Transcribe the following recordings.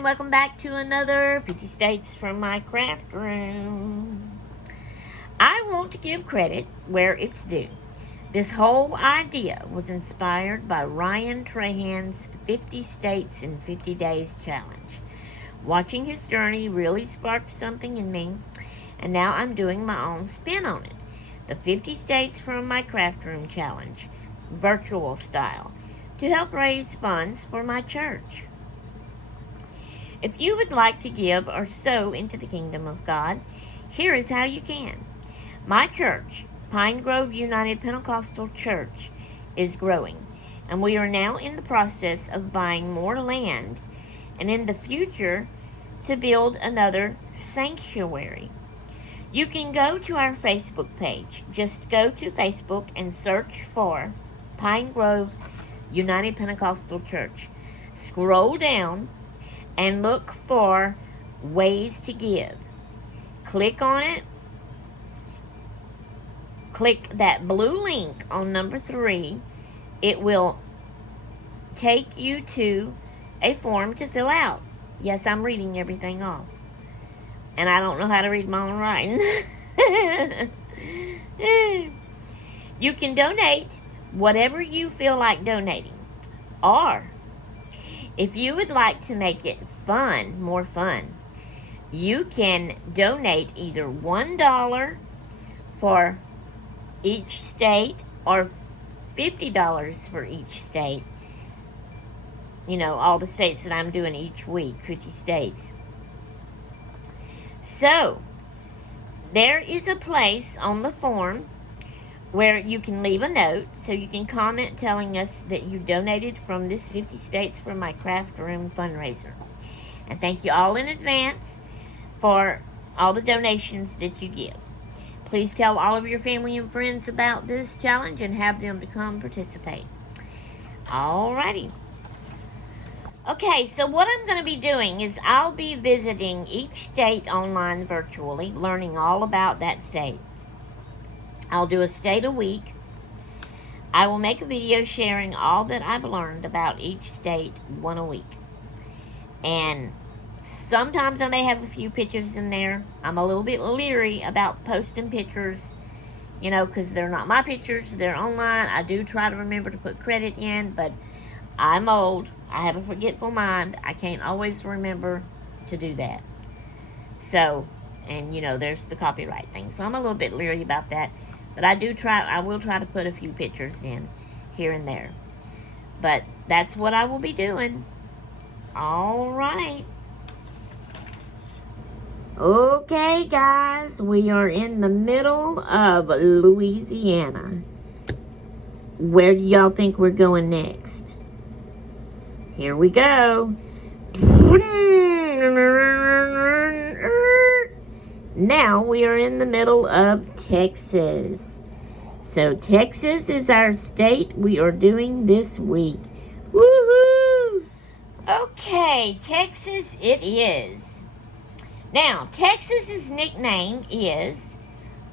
and welcome back to another 50 States from my craft room. I want to give credit where it's due. This whole idea was inspired by Ryan Trahan's 50 States in 50 Days challenge. Watching his journey really sparked something in me, and now I'm doing my own spin on it. The 50 States from my craft room challenge, virtual style, to help raise funds for my church. If you would like to give or sow into the kingdom of God, here is how you can. My church, Pine Grove United Pentecostal Church, is growing, and we are now in the process of buying more land and in the future to build another sanctuary. You can go to our Facebook page. Just go to Facebook and search for Pine Grove United Pentecostal Church. Scroll down and look for ways to give. Click on it. Click that blue link on number 3. It will take you to a form to fill out. Yes, I'm reading everything off. And I don't know how to read my own writing. You can donate whatever you feel like donating. Or, if you would like to make it fun, more fun, you can donate either $1 for each state or $50 for each state. You know, all the states that I'm doing each week, 50 states. So, there is a place on the form where you can leave a note, so you can comment telling us that you donated from this 50 States for my craft room fundraiser. And thank you all in advance for all the donations that you give. Please tell all of your family and friends about this challenge and have them to come participate. Alrighty. Okay, so what I'm going to be doing is I'll be visiting each state online virtually, learning all about that state. I'll do a state a week. I will make a video sharing all that I've learned about each state, one a week. And sometimes I may have a few pictures in there. I'm a little bit leery about posting pictures, you know, because they're not my pictures. They're online. I do try to remember to put credit in, but I'm old. I have a forgetful mind. I can't always remember to do that. So, and you know, there's the copyright thing. So I'm a little bit leery about that. But I will try to put a few pictures in here and there. But that's what I will be doing. All right. Okay, guys, we are in the middle of Louisiana. Where do y'all think we're going next? Here we go. Now we are in the middle of Texas. So Texas is our state we are doing this week. Woohoo! Okay, Texas it is. Now, Texas's nickname is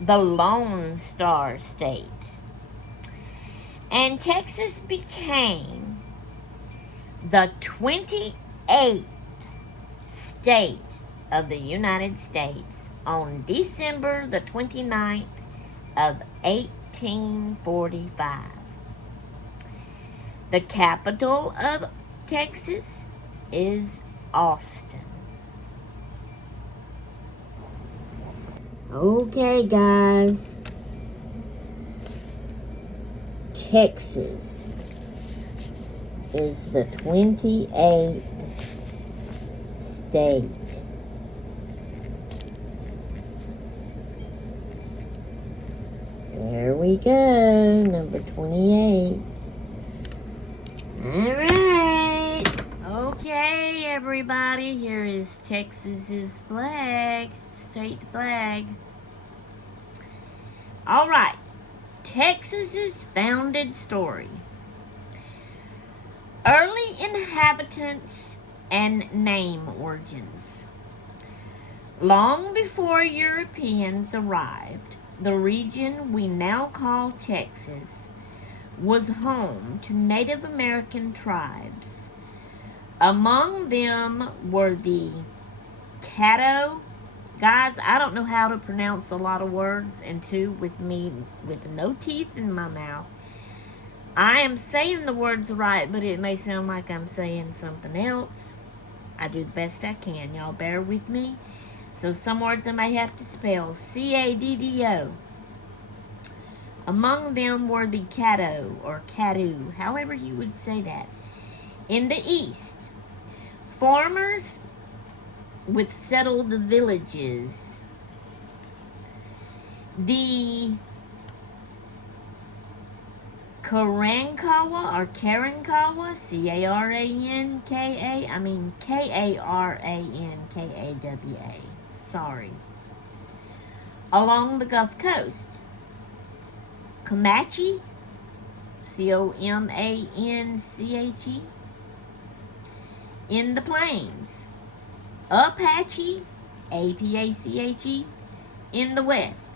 the Lone Star State. And Texas became the 28th state of the United States on December the 29th of 1845. The capital of Texas is Austin. Okay, guys. Texas is the 28th state. There we go, number 28. Alright. Okay, everybody, here is Texas's flag, state flag. Alright, Texas's founded story. Early inhabitants and name origins. Long before Europeans arrived, the region we now call Texas was home to Native American tribes Among them were the Caddo. Guys, I don't know how to pronounce a lot of words, and two, with me with no teeth in my mouth. I am saying the words right, but it may sound like I'm saying something else. I do the best I can. Y'all bear with me. So some words I may have to spell. Caddo. Among them were the Caddo, or Caddo, however you would say that. In the east, farmers with settled villages. The Karankawa, or Karankawa, Karankawa. Sorry. Along the Gulf Coast. Comanche, Comanche. In the plains. Apache, Apache, in the west,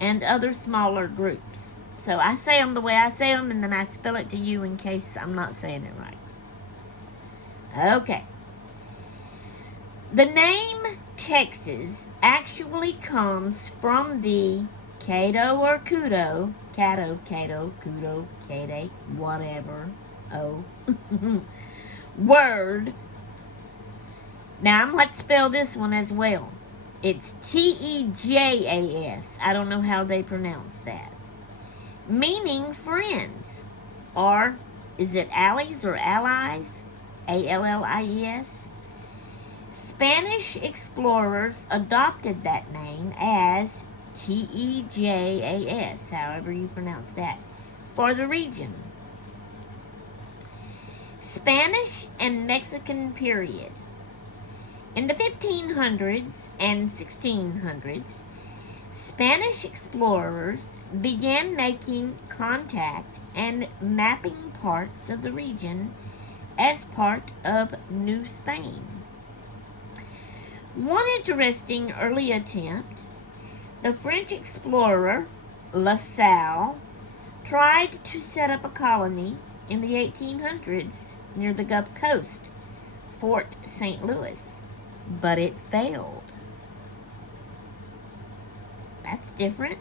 and other smaller groups. So I say them the way I say them, and then I spell it to you in case I'm not saying it right. Okay. The name Texas actually comes from the Caddo or Kudo, Kudo, Kade, whatever, word. Now, I'm going to spell this one as well. It's Tejas. I don't know how they pronounce that. Meaning friends. Or is it allies or allies? Allies. Spanish explorers adopted that name as Tejas, however you pronounce that, for the region. Spanish and Mexican period. In the 1500s and 1600s, Spanish explorers began making contact and mapping parts of the region as part of New Spain. One interesting early attempt, the French explorer La Salle tried to set up a colony in the 1800s near the Gulf Coast, Fort St. Louis. But it failed. That's different.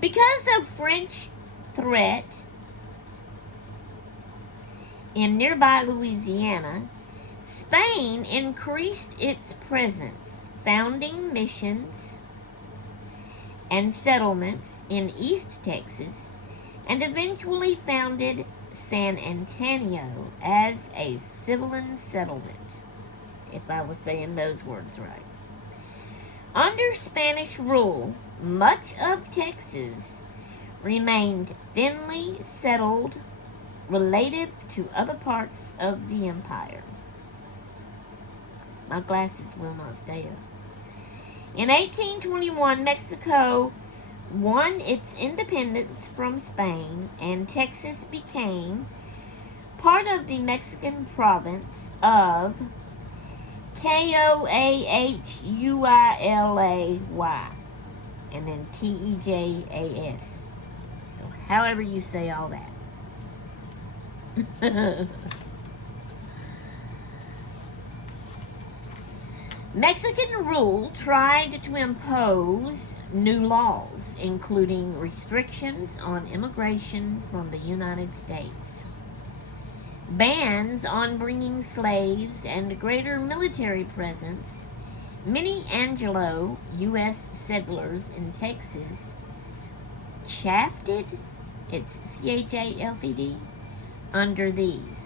Because of French threat in nearby Louisiana, Spain increased its presence, founding missions and settlements in East Texas, and eventually founded San Antonio as a civilian settlement, if I was saying those words right. Under Spanish rule, much of Texas remained thinly settled relative to other parts of the empire. My glasses will not stay up. In 1821, Mexico won its independence from Spain, and Texas became part of the Mexican province of Koahuilay, and then Tejas. So however you say all that. Mexican rule tried to impose new laws, including restrictions on immigration from the United States, bans on bringing slaves, and greater military presence. Many Anglo U.S. settlers in Texas chafed, it's C-H-A-F-E-D, under these.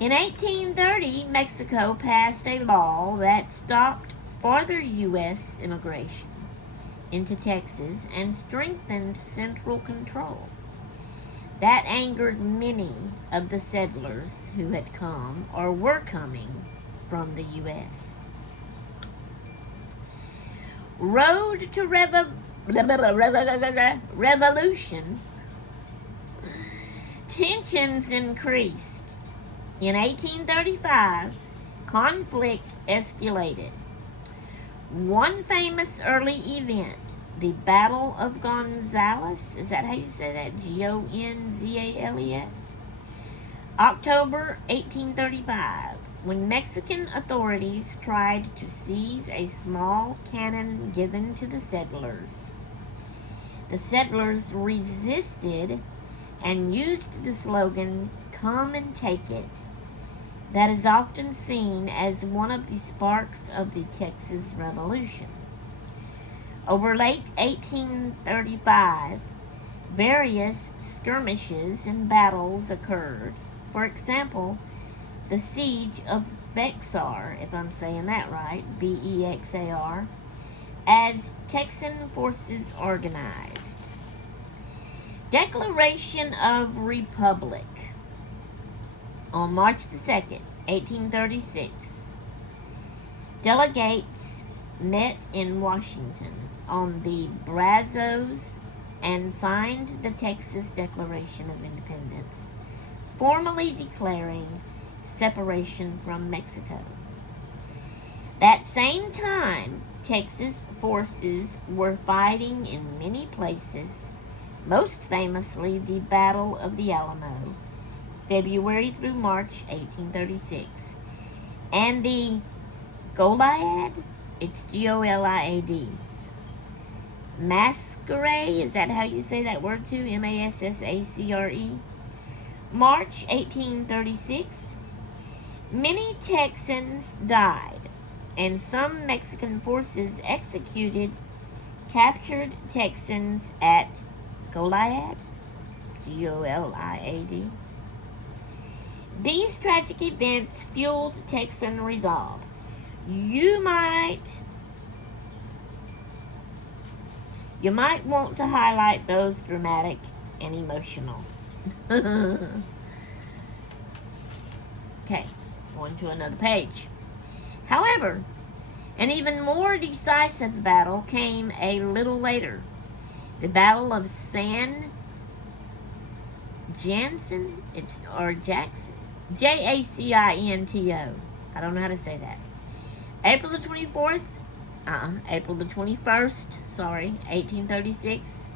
In 1830, Mexico passed a law that stopped further U.S. immigration into Texas and strengthened central control. That angered many of the settlers who had come or were coming from the U.S. Road to revolution, tensions increased. In 1835, conflict escalated. One famous early event, the Battle of Gonzales, is that how you say that? Gonzales? October 1835, when Mexican authorities tried to seize a small cannon given to the settlers. The settlers resisted and used the slogan, "Come and take it," that is often seen as one of the sparks of the Texas Revolution. Over late 1835, various skirmishes and battles occurred. For example, the siege of Bexar, if I'm saying that right, Bexar, as Texan forces organized. Declaration of Republic. On March the 2nd, 1836, delegates met in Washington on the Brazos and signed the Texas Declaration of Independence, formally declaring separation from Mexico. That same time, Texas forces were fighting in many places, most famously the Battle of the Alamo, February through March 1836, and the Goliad, it's G-O-L-I-A-D, Masquerade, is that how you say that word too? M-A-S-S-A-C-R-E? March 1836, many Texans died, and some Mexican forces executed captured Texans at Goliad, G-O-L-I-A-D. These tragic events fueled Texan resolve. You might want to highlight those dramatic and emotional. Okay, going to another page. However, an even more decisive battle came a little later. The Battle of San Jacinto, or Jackson, Jacinto. I don't know how to say that. April the 21st, 1836.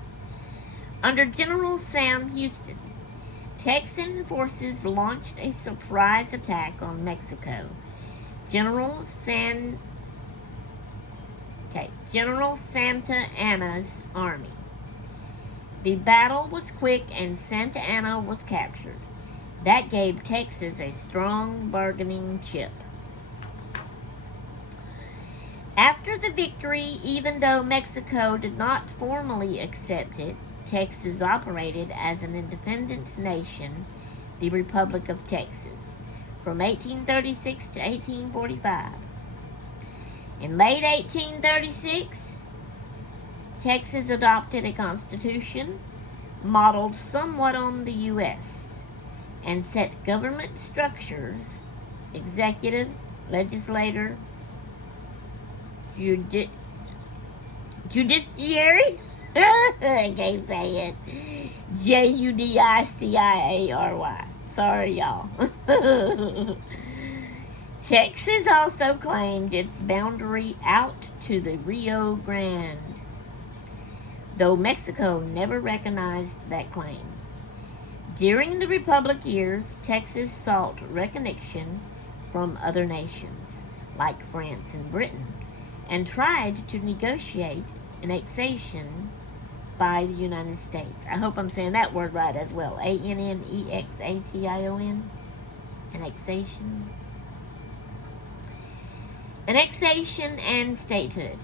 Under General Sam Houston, Texan forces launched a surprise attack on Mexico. General Santa Anna's army. The battle was quick and Santa Anna was captured. That gave Texas a strong bargaining chip. After the victory, even though Mexico did not formally accept it, Texas operated as an independent nation, the Republic of Texas, from 1836 to 1845. In late 1836, Texas adopted a constitution modeled somewhat on the U.S. and set government structures, executive, legislature, judiciary, I can't say it, Judiciary. Sorry, y'all. Texas also claimed its boundary out to the Rio Grande, though Mexico never recognized that claim. During the Republic years, Texas sought recognition from other nations, like France and Britain, and tried to negotiate annexation by the United States. I hope I'm saying that word right as well. Annexation. Annexation. Annexation and statehood.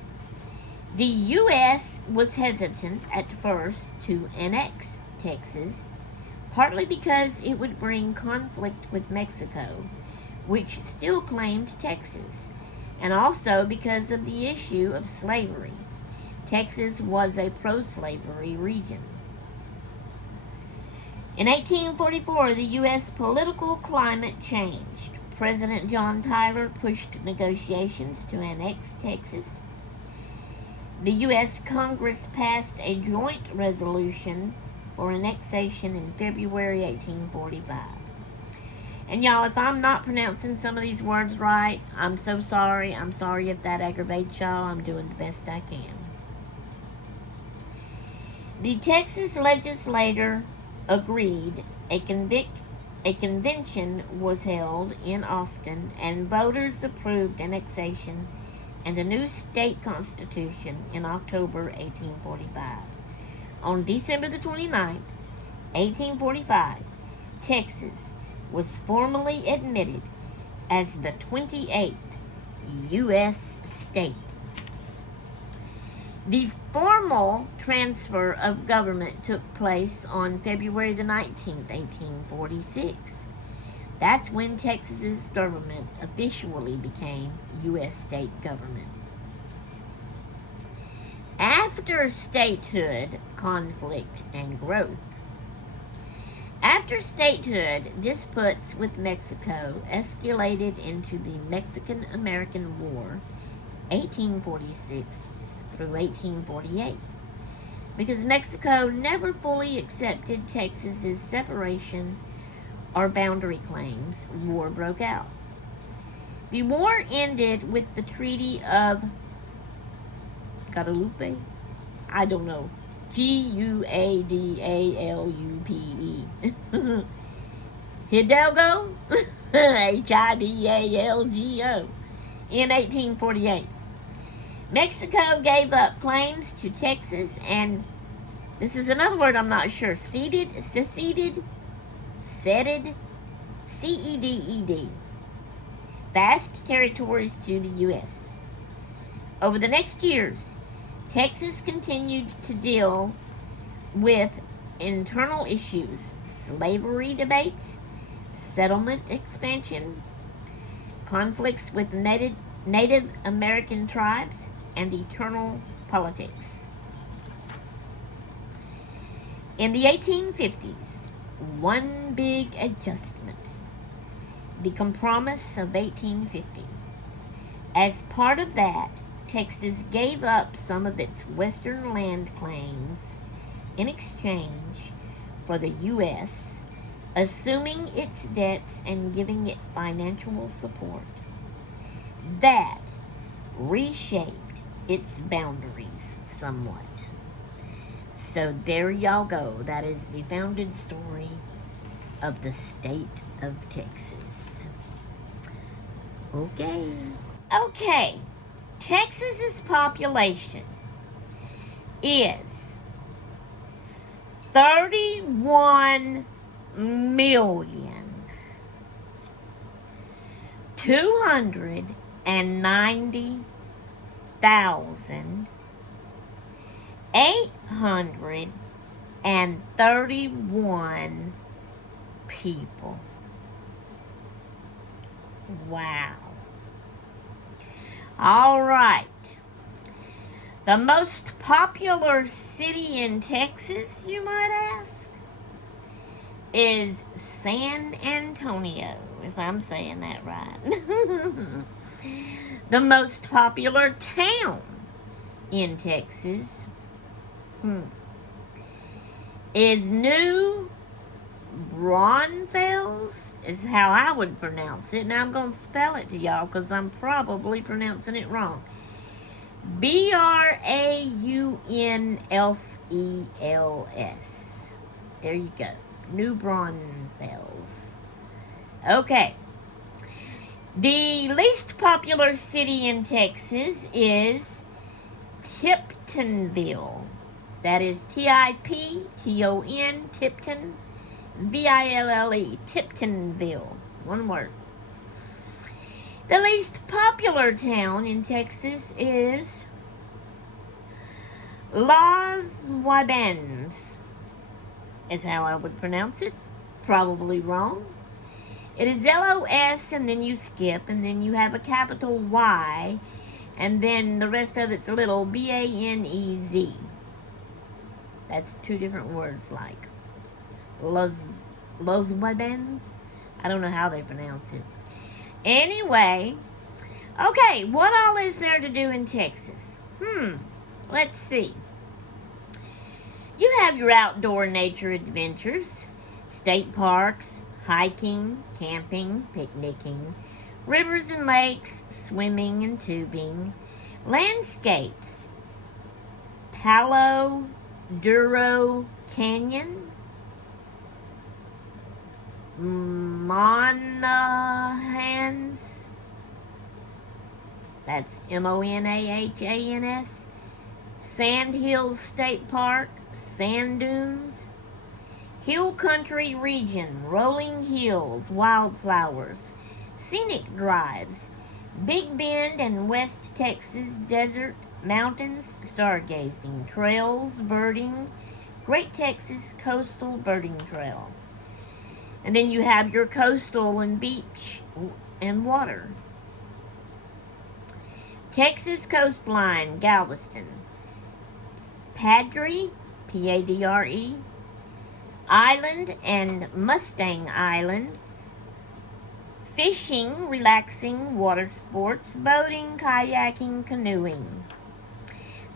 The U.S. was hesitant at first to annex Texas, partly because it would bring conflict with Mexico, which still claimed Texas, and also because of the issue of slavery. Texas was a pro-slavery region. In 1844, the U.S. political climate changed. President John Tyler pushed negotiations to annex Texas. The U.S. Congress passed a joint resolution for annexation in February 1845. And y'all, if I'm not pronouncing some of these words right, I'm so sorry. I'm sorry if that aggravates y'all. I'm doing the best I can. The Texas legislature agreed a a convention was held in Austin, and voters approved annexation and a new state constitution in October 1845. On December the 29th, 1845, Texas was formally admitted as the 28th U.S. state. The formal transfer of government took place on February the 19th, 1846. That's when Texas's government officially became U.S. state government. After statehood, conflict, and growth. After statehood, disputes with Mexico escalated into the Mexican-American War, 1846 through 1848. Because Mexico never fully accepted Texas's separation or boundary claims, war broke out. The war ended with the Treaty of Guadalupe. I don't know. Guadalupe. Hidalgo. Hidalgo. In 1848. Mexico gave up claims to Texas and, this is another word I'm not sure, ceded, C-E-D-E-D, vast territories to the U.S. Over the next years, Texas continued to deal with internal issues, slavery debates, settlement expansion, conflicts with Native American tribes, and eternal politics. In the 1850s, one big adjustment, the Compromise of 1850. As part of that, Texas gave up some of its western land claims in exchange for the U.S., assuming its debts and giving it financial support. That reshaped its boundaries somewhat. So there y'all go. That is the founded story of the state of Texas. Okay. Texas's population is 31,290,831 people. Wow. All right. The most popular city in Texas, you might ask, is San Antonio, if I'm saying that right. The most popular town in Texas is New Braunfels, is how I would pronounce it. Now I'm going to spell it to y'all because I'm probably pronouncing it wrong. Braunfels. There you go. New Braunfels. Okay. The least popular city in Texas is Tiptonville. That is Tipton, Tipton, Ville, Tiptonville. One word. The least popular town in Texas is Las Guadenas, is how I would pronounce it. Probably wrong. It is L-O-S, and then you skip, and then you have a capital Y, and then the rest of it's a little B-A-N-E-Z. That's two different words, like Las Guadenas. I don't know how they pronounce it. Anyway, okay, what all is there to do in Texas? Let's see. You have your outdoor nature adventures, state parks, hiking, camping, picnicking, rivers and lakes, swimming and tubing, landscapes, Palo Duro Canyon, Monahans. That's Monahans. Sand Hills State Park, Sand Dunes. Hill Country Region, rolling hills, wildflowers, scenic drives, Big Bend and West Texas desert, mountains, stargazing, trails, birding, Great Texas Coastal Birding Trail. And then you have your coastal and beach and water. Texas Coastline, Galveston. Padre, Padre, Island and Mustang Island. Fishing, relaxing, water sports, boating, kayaking, canoeing.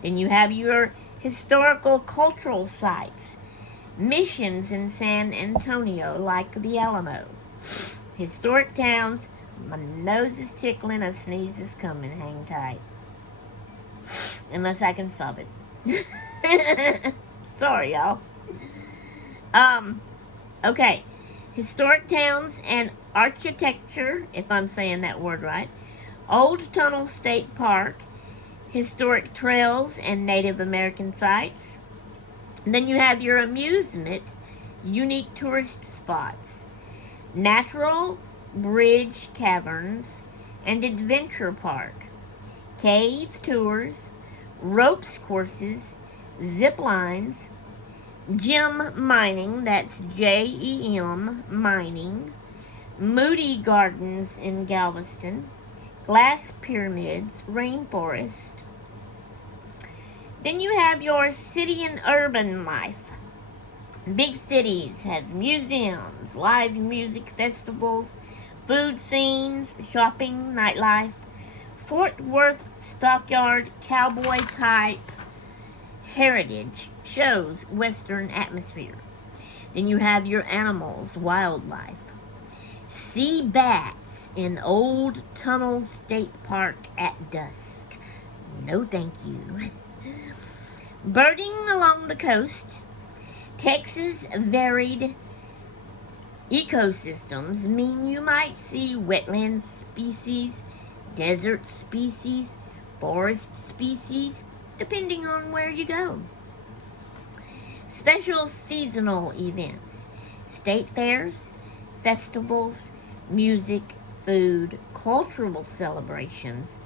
Then you have your historical cultural sites. Missions in San Antonio, like the Alamo. Historic towns. My nose is tickling, a sneeze is coming. Hang tight. Unless I can stop it. Sorry, y'all. Okay. Historic towns and architecture, if I'm saying that word right. Old Tunnel State Park. Historic trails and Native American sites. And then you have your amusement, unique tourist spots. Natural Bridge Caverns and Adventure Park. Cave tours, ropes courses, zip lines, gem mining, that's Jem mining, Moody Gardens in Galveston, glass pyramids, rainforest. Then you have your city and urban life. Big cities has museums, live music festivals, food scenes, shopping, nightlife, Fort Worth stockyard, cowboy type, heritage, shows, western atmosphere. Then you have your animals, wildlife. See bats in Old Tunnel State Park at dusk. No thank you. Birding along the coast. Texas varied ecosystems mean you might see wetland species, desert species, forest species, depending on where you go. Special seasonal events, state fairs, festivals, music, food, cultural celebrations,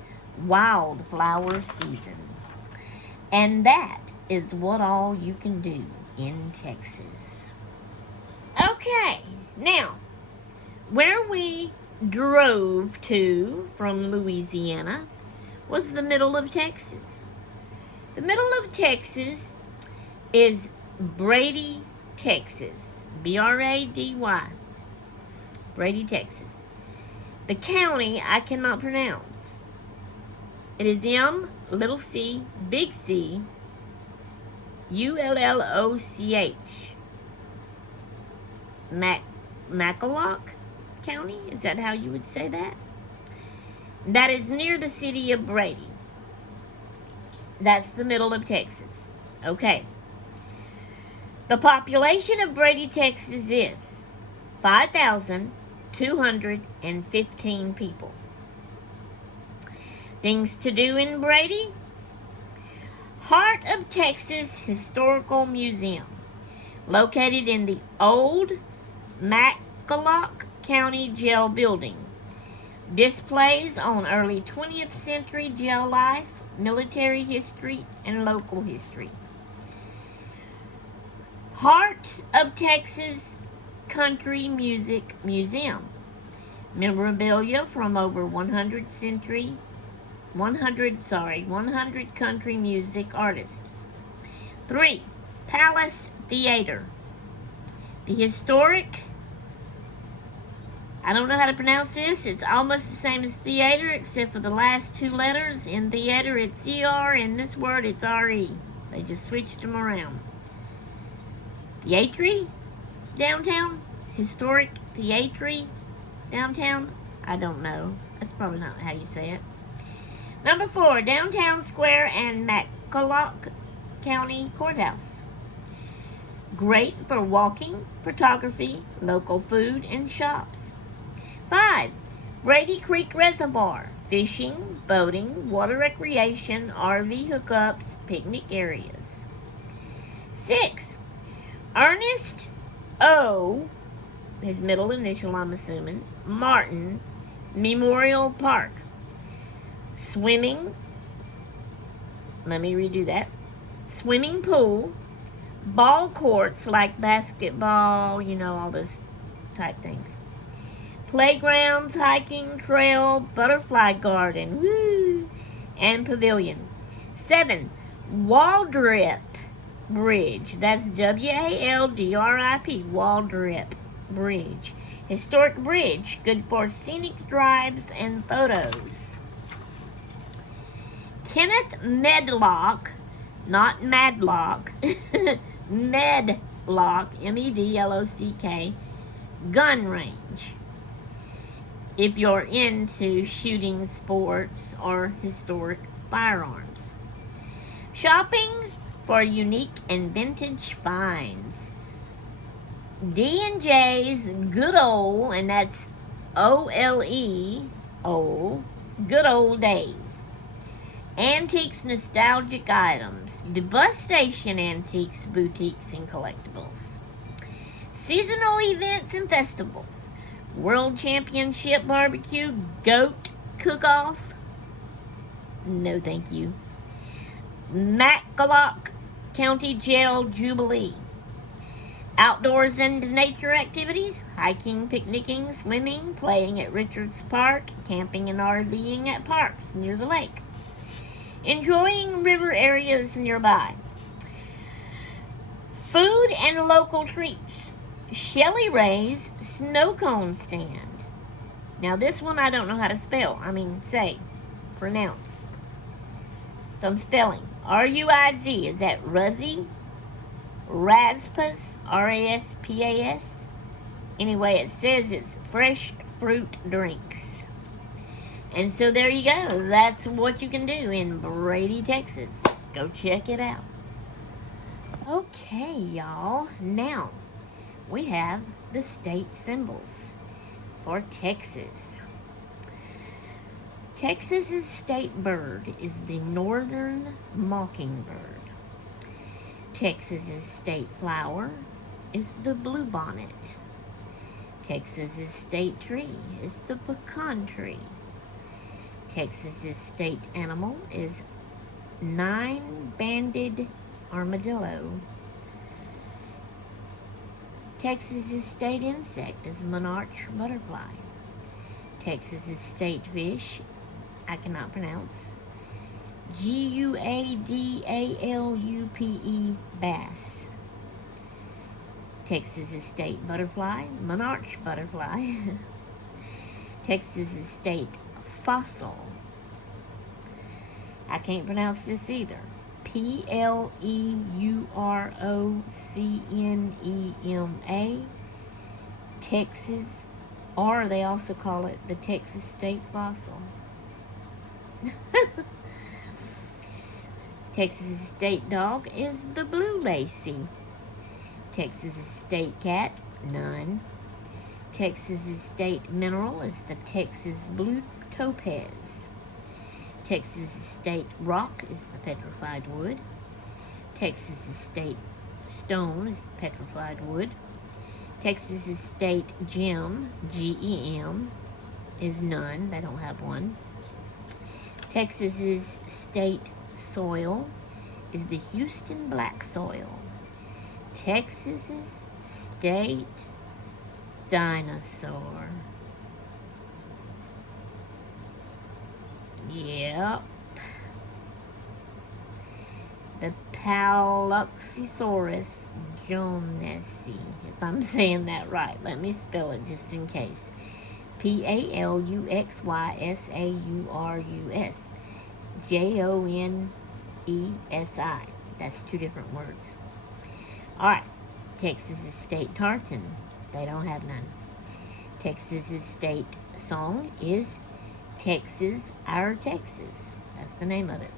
wildflower season. And that is what all you can do in Texas. Okay, now, where we drove to from Louisiana was the middle of Texas. The middle of Texas is Brady, Texas. B-R-A-D-Y. Brady, Texas. The county I cannot pronounce. It is M, little c, big C, U-L-L-O-C-H. Mackalock County? Is that how you would say that? That is near the city of Brady. That's the middle of Texas. Okay. The population of Brady, Texas is 5,215 people. Things to do in Brady. Heart of Texas Historical Museum, located in the old Mackalock County Jail building. Displays on early 20th century jail life, military history, and local history. Heart of Texas Country Music Museum. Memorabilia from over 100 country music artists. 3. Palace Theater. The historic, I don't know how to pronounce this, it's almost the same as theater except for the last two letters. In theater it's E-R, in this word it's R-E. They just switched them around. Theatre, downtown. Historic Theatre, downtown. I don't know. That's probably not how you say it. Number 4, Downtown Square and Mackalock County Courthouse. Great for walking, photography, local food, and shops. 5. Brady Creek Reservoir. Fishing, boating, water recreation, RV hookups, picnic areas. 6. Ernest O., his middle initial I'm assuming, Martin Memorial Park. Swimming, let me redo that. Swimming pool, ball courts like basketball, all those type things. Playgrounds, hiking, trail, butterfly garden, woo, and pavilion. 7. Waldrip Bridge. That's W-A-L-D-R-I-P, Waldrip Bridge. Historic bridge, good for scenic drives and photos. Kenneth Medlock, not Madlock, Medlock, M-E-D-L-O-C-K, gun range. If you're into shooting sports or historic firearms. Shopping for unique and vintage finds. D&J's Good Old, and that's O-L-E, old, Good Old Days. Antiques, nostalgic items. The bus station antiques, boutiques, and collectibles. Seasonal events and festivals. World Championship Barbecue, Goat Cook-Off. No, thank you. Mackalloch County Jail Jubilee. Outdoors and nature activities, hiking, picnicking, swimming, playing at Richards Park, camping and RVing at parks near the lake. Enjoying river areas nearby. Food and local treats. Shelly Ray's Snow Cone Stand. Now this one I don't know how to spell. Pronounce. So I'm spelling. R-U-I-Z. Is that Ruzzy? Raspas? R-A-S-P-A-S? Anyway, it says it's fresh fruit drinks. And so there you go. That's what you can do in Brady, Texas. Go check it out. Okay, y'all. Now, we have the state symbols for Texas. Texas's state bird is the northern mockingbird. Texas's state flower is the bluebonnet. Texas's state tree is the pecan tree. Texas's state animal is nine-banded armadillo. Texas's state insect is monarch butterfly. Texas's state fish, I cannot pronounce, G-U-A-D-A-L-U-P-E, bass. Texas's state butterfly, monarch butterfly. Texas's state fossil, I can't pronounce this either, P-L-E-U-R-O-C-N-E-M-A, Texas, or they also call it the Texas state fossil. Texas's state dog is the blue lacy. Texas's state cat, none. Texas's state mineral is the Texas blue topaz. Texas's state rock is the petrified wood. Texas's state stone is petrified wood. Texas's state gem, G-E-M, is none. They don't have one. Texas's state soil is the Houston black soil. Texas's state dinosaur. Yep. The Paluxysaurus jonesii. If I'm saying that right, let me spell it just in case. P-A-L-U-X-Y-S-A-U-R-U-S. J-O-N-E-S-I. That's two different words. Alright. Texas's state tartan. They don't have none. Texas's state song is Texas, Our Texas. That's the name of it.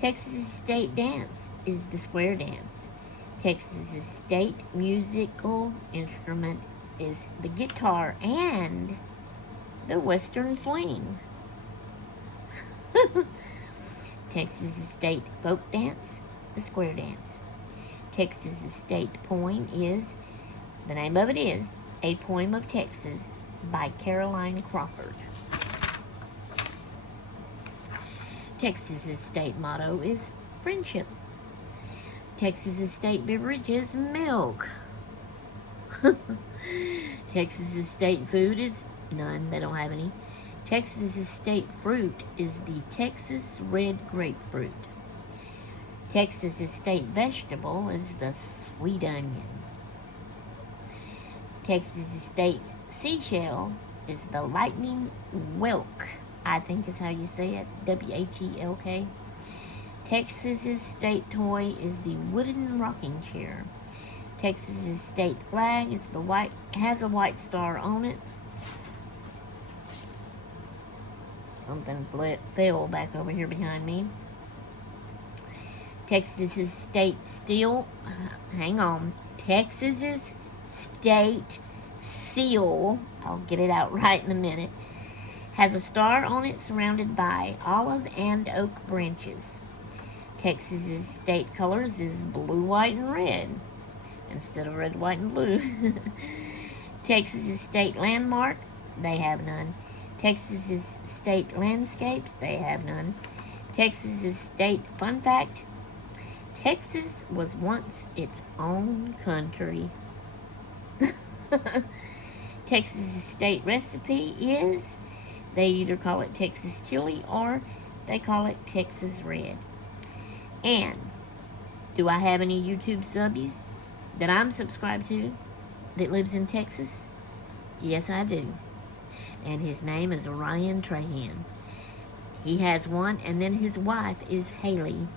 Texas's state dance is the square dance. Texas's state musical instrument is the guitar and the Western swing. Texas's state folk dance, the square dance. Texas's state poem is, the name of it is, A Poem of Texas by Caroline Crawford. Texas's state motto is friendship. Texas's state beverage is milk. Texas's state food is none, they don't have any. Texas's state fruit is the Texas red grapefruit. Texas's state vegetable is the sweet onion. Texas's state seashell is the lightning whelk, I think is how you say it, W-H-E-L-K. Texas's state toy is the wooden rocking chair. Texas's state flag is has a white star on it. Something fell back over here behind me. Texas's state seal, Texas's state seal, I'll get it out right in a minute, has a star on it surrounded by olive and oak branches. Texas's state colors is blue, white, and red instead of red, white, and blue. Texas's state landmark, they have none. Texas's state landscapes, they have none. Texas's state fun fact, Texas was once its own country. Texas's state recipe is, they either call it Texas chili or they call it Texas red. And do I have any YouTube subbies that I'm subscribed to that lives in Texas? Yes, I do. And his name is Ryan Trahan. He has one, and then his wife is Haley,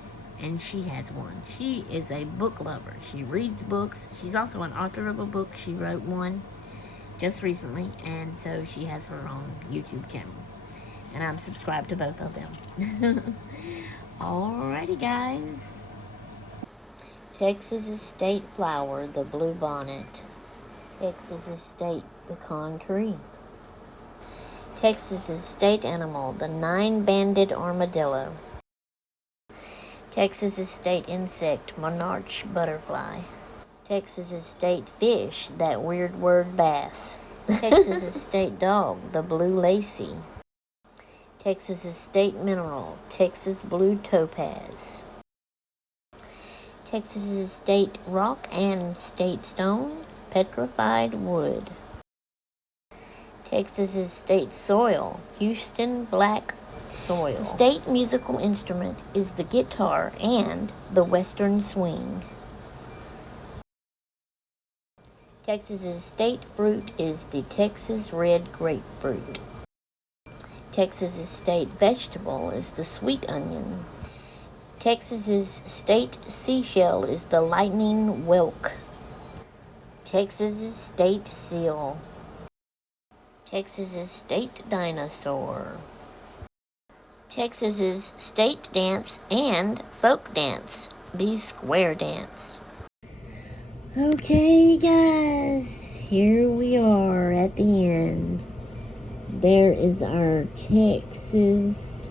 and she has one. She is a book lover. She reads books. She's also an author of a book. She wrote one just recently, and so she has her own YouTube channel. And I'm subscribed to both of them. Alrighty, guys. Texas's state flower, the bluebonnet. Texas's state pecan tree. Texas's state animal, the nine-banded armadillo. Texas's state insect, monarch butterfly. Texas's state fish, that weird word bass. Texas's state dog, the blue lacy. Texas's state mineral, Texas blue topaz. Texas's state rock and state stone, petrified wood. Texas's state soil, Houston black soil. The state musical instrument is the guitar and the Western swing. Texas's state fruit is the Texas red grapefruit. Texas's state vegetable is the sweet onion. Texas's state seashell is the lightning whelk. Texas's state seal. Texas's state dinosaur. Texas's state dance and folk dance, the square dance. Okay, guys, here we are at the end. There is our Texas.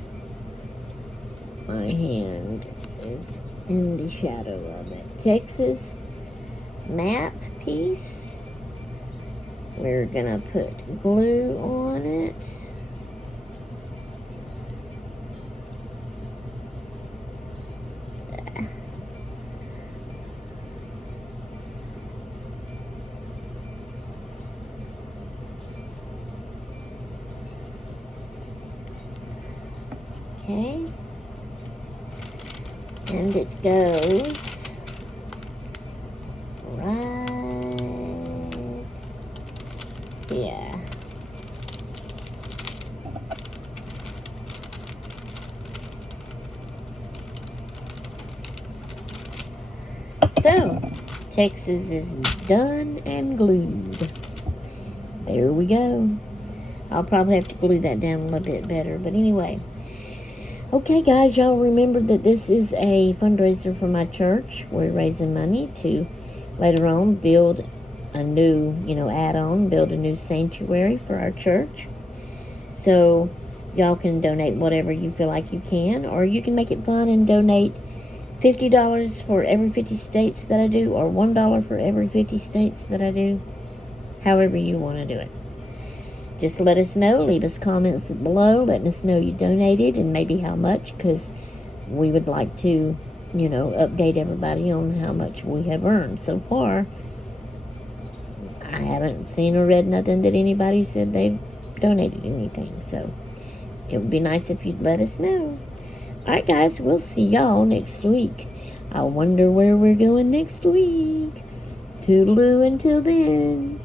My hand is in the shadow of it. Texas map piece. We're gonna put glue on it. Okay, and it goes right here. So, Texas is done and glued. There we go. I'll probably have to glue that down a little bit better, but anyway. Okay, guys, y'all remember that this is a fundraiser for my church. We're raising money to later on build a new, add-on, build a new sanctuary for our church. So y'all can donate whatever you feel like you can, or you can make it fun and donate $50 for every 50 states that I do, or $1 for every 50 states that I do, however you want to do it. Just let us know, leave us comments below, letting us know you donated and maybe how much, because we would like to, update everybody on how much we have earned. So far, I haven't seen or read nothing that anybody said they've donated anything, so it would be nice if you'd let us know. Alright guys, we'll see y'all next week. I wonder where we're going next week. Toodaloo until then.